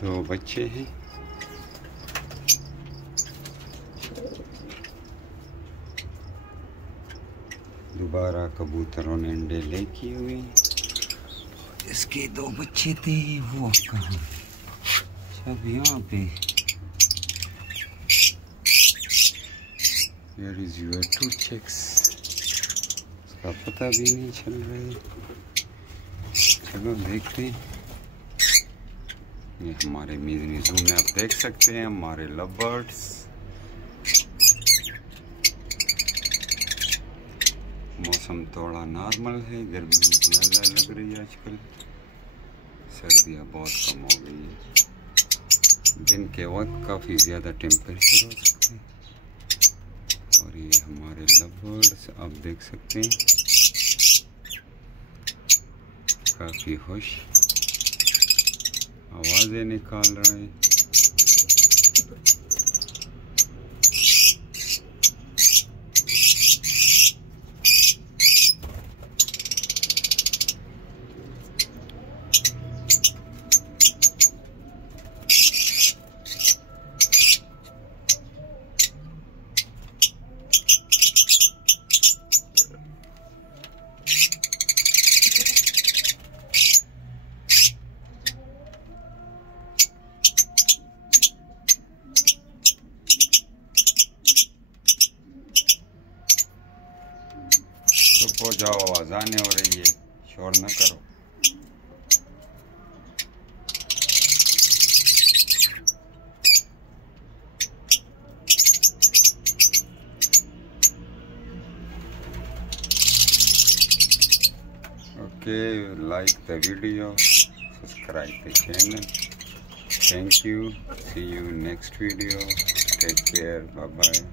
दो बच्चे हैं। दोबारा कबूतरों ने अंडे ले किए हुए। इसके दो बच्चे थे, वो कहाँ? सब यहाँ पे। Here is your two chicks। इसका पता भी नहीं चल रहा है। चलो देखते हैं। ये हमारे मिनी ज़ू में आप देख सकते हैं हमारे लव बर्ड्स। मौसम थोड़ा नॉर्मल है, गर्मी ज़्यादा लग रही है आजकल, सर्दियाँ बहुत कम हो गई है। दिन के वक्त काफ़ी ज़्यादा टेम्परेचर हो सकते हैं। और ये हमारे लव बर्ड्स आप देख सकते हैं, काफ़ी खुश आवाज़ें निकाल रहा है। चुप हो जाओ, आवाज़ाने हो रही है, शोर न करो। Okay, like the video, subscribe the channel. Thank you, see you next video, take care, bye bye.